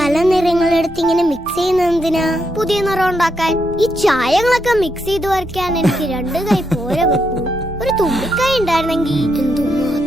പല നിറങ്ങളെടുത്ത് ഇങ്ങനെ മിക്സ് ചെയ്യുന്നതിനാ? പുതിയ നിറം ഉണ്ടാക്കാൻ. ഈ ചായങ്ങളൊക്കെ മിക്സ് ചെയ്ത് വരയ്ക്കാൻ എനിക്ക് 2 കൈ പോരെ വെക്കൂ. ഒരു തുമ്പിക്കൈ ഉണ്ടായിരുന്നെങ്കിൽ എന്തുമാത്രം